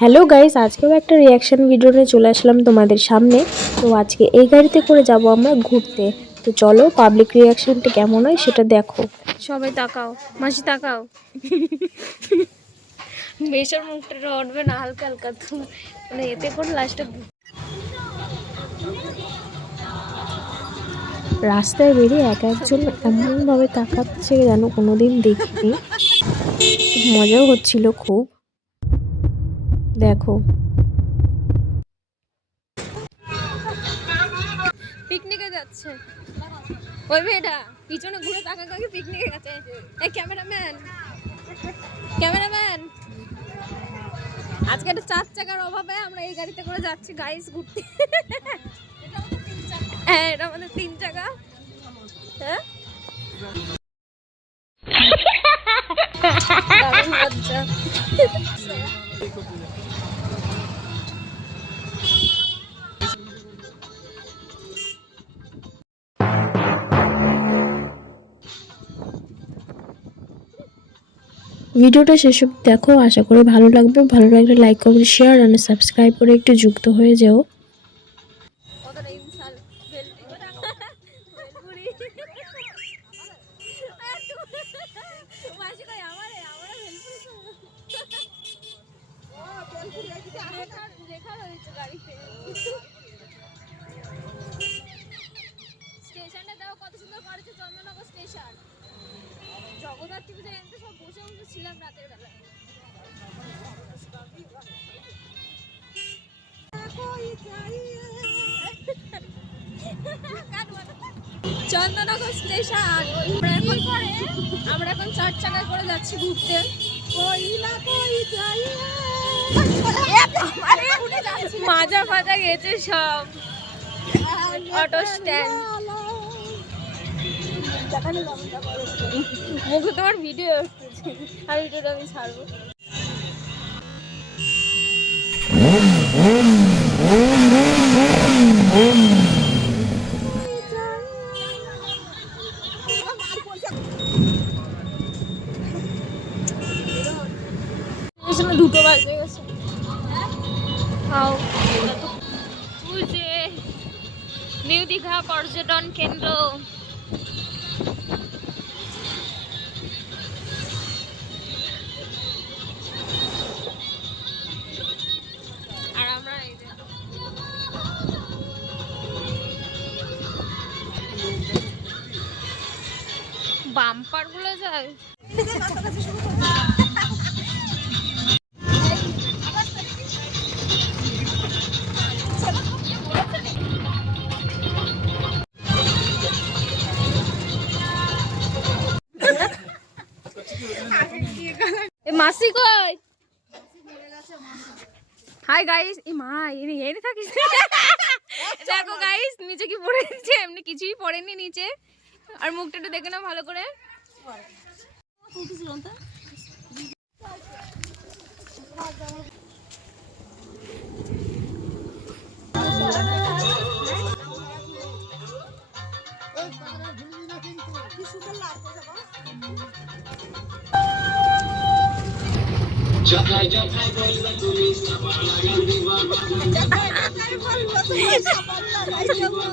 Hello guys, আজকেও একটা reaction video নিয়ে চলে আসলাম তোমাদের সামনে। তো আজকে এই গাড়িতে করে যাব আমরা ঘুরতে। তো চলো পাবলিক রিয়াকশনটা কেমন হয় সেটা দেখো। সবাই তাকাও, মাসি তাকাও। মেশার মুখটা রটবে না হালকা হালকা, তো মানে এতে করে লাস্টে রাস্তায় বেরিয়ে এক একজন এমনভাবে তাকাচ্ছে যেন কোনোদিন দেখিনি। মজাও হচ্ছিল খুব। দেখো পিকনিকে যাচ্ছে ওই মেয়েটা, পিছনে ঘুরে তাকা কাকে পিকনিকে গেছে। এই ক্যামেরাম্যান, ক্যামেরাম্যান, আজকে একটা 4 চাকার অভাবে আমরা এই গাড়িতে করে যাচ্ছি গাইস ঘুরতে। হ্যাঁ, এটা আমাদের 3 চাকা। হ্যাঁ, দারুণ লজ্জা। ভিডিওটা শেষ অবধি দেখো, আশা করি ভালো লাগবে। ভালো লাগলে লাইক কমেন্ট শেয়ার আর সাবস্ক্রাইব করে একটু যুক্ত হয়ে যাও। কতটা ইনসাল বেলপুরি। মাসি কই আমারে আমারে বেলপুরি দেখা হয়েছে গাড়িতে। স্টেশনটা দেখো কত সুন্দর করেছে, চন্দননগর স্টেশন। জগদ্ধাত্রী পূজা এনতে সব বসে বসে ছিলাম রাতের বেলা। চন্দননগর স্টেশন আমরা এখন 4 চাকায় করে যাচ্ছি ঘুরতে। মাজা ফাজা গেছে সব। অটো স্ট্যান্ড মুখে তোমার ভিডিও আসছে, আর ভিডিওটা আমি ছাড়বো। দুটো বাজে গেছে। নিউ দীঘা পর্যটন কেন্দ্র। আর আমরা এই যে বাম্পার গুলো যায়। মাসি কই? হাই গাইস, এই মা এনে থাকিস। দেখো গাইস নিচে কি পড়েছে, এমনি কিছুই পড়েনি নিচে। আর মুখটা একটু দেখে নাও ভালো করে। জখাই জখাই বললো তুমি সাবার লাগাই দিবা জখাই জখাই বললো তুমি সাবার লাগাই দিবা